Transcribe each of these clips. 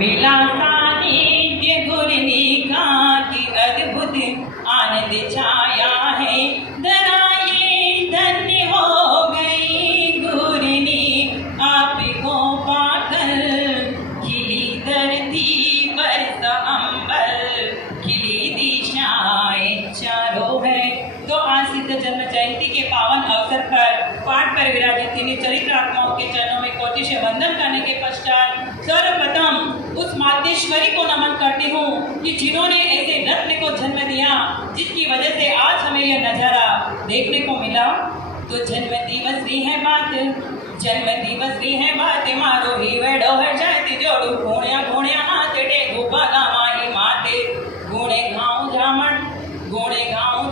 मिला सानिध्य गुरनी का की अद्भुत आनंद छाया है, धरा ये धन्य हो गई गुरनी आपको पाकर। खिली धरती बरसा अंबर, खिली दिशाएं चारों है। तो आज सिद्ध जन्म जयंती के पावन अवसर पर पाठ पर विराजित तीन चरित्र आत्माओं के चरणों में कोटि से वंदन करने के पश्चात सर्वप्रथम उस मातेश्वरी को नमन करती हूँ कि जिन्होंने ऐसे रत्न को जन्म दिया, जिसकी वजह से आज हमें यह नजारा देखने को मिला। तो जन्म दिवस री है बात, जन्म दिवस री है बात, मारो ही वेड़ो है जाती जोड़ू घोड़िया घोड़िया हाथ टेगू बागा माही माते। घोड़े गाँव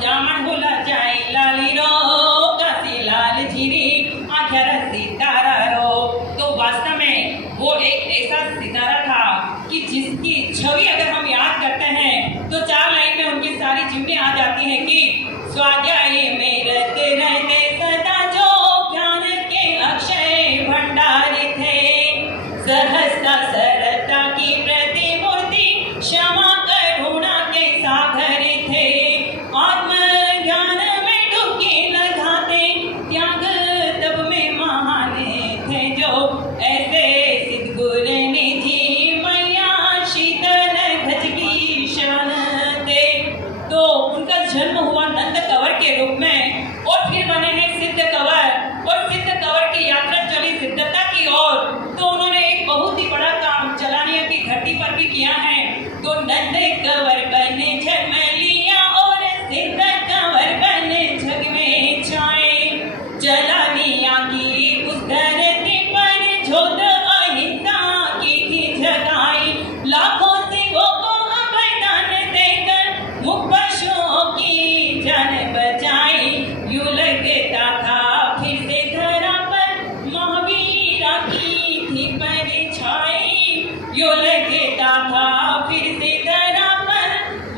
जामन भूला जाए लाली रो, काशी लाल झीरी आँखें रसी तारा रो। तो वास्तव में वो एक ऐसा सितारा था कि जिसकी छवि अगर हम याद करते हैं तो 4 लाइन में उनकी सारी जीवनी आ जाती है कि स्वाध्याय में रहते रहते सदा जो ज्ञान के अक्षय भंडार थे, सहजता सरलता की प्रतिमूर्ति, क्षमा करुणा के सागर थे, आत्म ज्ञान में डुबकी लगाते, त्याग तब में महान थे जो ऐसे सिद्धगुरु निधि मैया शीतल गज की शान थे। तो उनका जन्म हुआ नंद कंवर के रूप में और फिर बने हैं सिद्ध कंवर, और सिद्ध कंवर की यात्रा चली सिद्धता की ओर। तो उन्होंने एक बहुत ही बड़ा काम चलानिया की घाटी पर भी किया है। तो नंद कंवर बने जग में लिया और सिद्ध कंवर बने जग में छाए, चलानिया की उस धरती पर जोत अहिंसा की थी जगाई, लाखों सिखों को बलिदान देकर मुख पशुओं की जान बचाई। यूं लगता था फिर से धरा पर महावीरा की थी परछाई, यूं लगता था फिर से धरा पर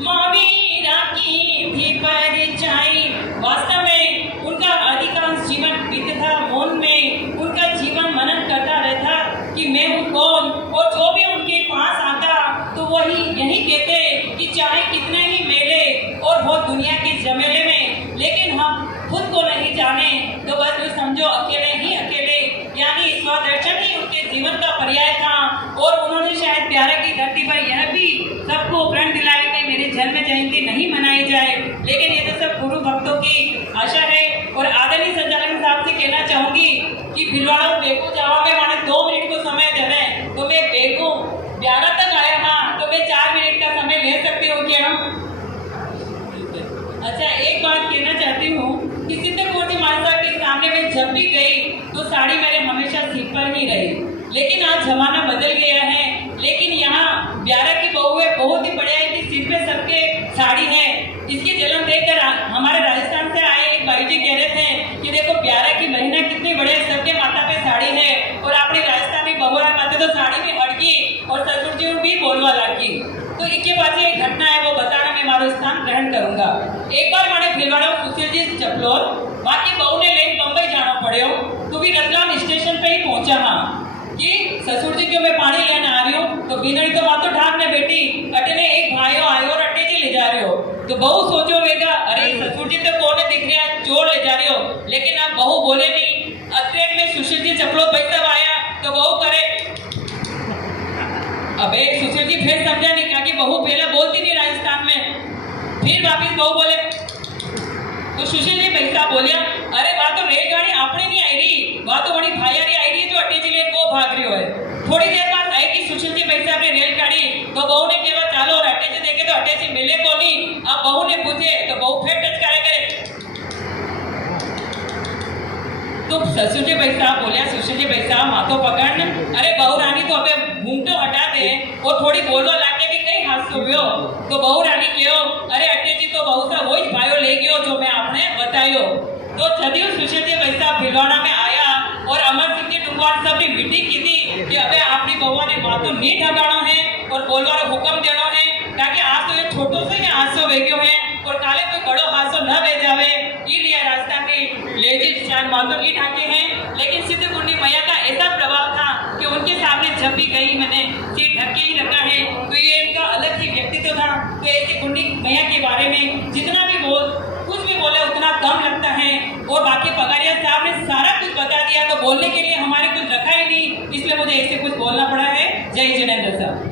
महावीरा की थी परछाई। वास्तव में उनका अधिकांश जीवन बीतता मौन में, उनका जीवन मनन करता रहता कि मैं हूँ कौन, और जो भी उनके पास आता तो वही यही कहते कि चाहे कितने ही मेले और हो दुनिया के जमेले में, लेकिन हम खुद को नहीं जाने तो बस यूँ समझो अकेले ही अकेले। यानी स्वदर्शन ही उनके जीवन का पर्याय था। और उन्होंने शायद प्यारा की धरती पर यह भी सबको प्रण दिलाया कि मेरी जन्म जयंती नहीं मनाई जाए, लेकिन ये तो सब गुरु भक्तों की आशा है। और आदरणीय संचालक साहब से कहना चाहूंगी कि भिलवाड़ा बेगू जावा में माने 2 मिनट को समय देवे, तो मैं बेगू ब्यारा तक आया हाँ, तो मैं 4 मिनट का समय ले सकती हूँ क्या? अच्छा, एक बात कहना चाहती हूँ कि सिद्ध कोटि माता के सामने मैं जब भी गई तो साड़ी मेरे हमेशा सिर पर ही रही, लेकिन आज जमाना बदल गया है। लेकिन यहाँ ब्यारा की बहुएं बहुत ही बढ़िया है कि सिर पे सबके साड़ी है। इसकी जलन देखकर हमारे राजस्थान से आए एक भाई जी कह रहे थे कि देखो ब्यारा की महीना कितनी बढ़िया, सबके माथा पे साड़ी है, और अपनी राजस्थानी बहुरा माते तो साड़ी में हड़की और ससुर जी भी बोलवा लागी। तो इसके बाद एक घटना है वो बताने में हमारा स्थान ग्रहण करूंगा। एक बार मैंने भिलवाड़ा सुशील जी चपलोर बाकी बहू ने लेन बम्बई जाना पड़े हो, तो भी रतलाम स्टेशन पे ही पहुंचा हाँ कि ससुर जी क्यों मैं पानी लेने आ रही हूँ, तो बिनड़ी तो मातो ठाक ने बेटी अटने एक भाइयों आयो और अट्टे जी ले जा रहे हो। तो बहू सोचो वेगा अरे ससुर जी तो कौन दिख रहा है, चोर ले जा रहे हो, लेकिन आप बहू बोले नहीं। अत्रेट में सुशील जी चपलो भाई तब आया तो बहू करे अबे सुशील जी फिर समझा नहीं, क्या कि बहू पहले बोलती नहीं राजस्थान में। फिर वापिस बहू बोले तो सुशील जी भाई साहब बोलिया अरे वहाँ तो रेलगाड़ी आपने नहीं आई रही, वहाँ तो बड़ी भाईयारी आई रही जो अट्टे जिले को भाग रही है। थोड़ी देर बाद आई कि सुशील जी भाई साहब ने रेलगाड़ी, तो बहू ने केवल चालो और अट्टे जी देखे तो अट्टे जी मिले को नहीं। अब बहू ने पूछे तो बहू फिर टच करे तो ससुर जी भाई साहब बोलिया सुशील जी भाई साहब हाथों पकड़, अरे बहू रानी तो हमें घूमते हटा दे और थोड़ी बोलवा लाके भी कई हाथ सुव्यो। तो बहू रानी कहो अरे अट्टे जी तो बहू साहब वही भाइयों ले गयो जो मैं आपने बतायो। तो छदियो सुशील जी भाई साहब भिलवाड़ा में आया और अमर सिंह जी डुंगवार साहब ने मीटिंग की थी कि अबे आपकी बहू ने मातो नहीं ठगाणो है और बोलवारो हुक्म देनो है, ताकि आज तो ये छोटो से में हादसो वेग्यो है और काले कोई बड़ो हादसो न वे जावे। ई लिया राजस्थान की लेजी शान मातो ई ठाके हैं, लेकिन सिद्ध गुंडी मैया का ऐसा प्रभाव था कि उनके सामने जब भी गई मैंने सिर ढक के ही ऐसे पंडित भैया के बारे में जितना भी कुछ भी बोले उतना कम लगता है। और बाकी पगारिया साहब ने सारा कुछ बता दिया, तो बोलने के लिए हमारे कुछ रखा ही नहीं, इसलिए मुझे ऐसे कुछ बोलना पड़ा है। जय जिनेंद्र साहब।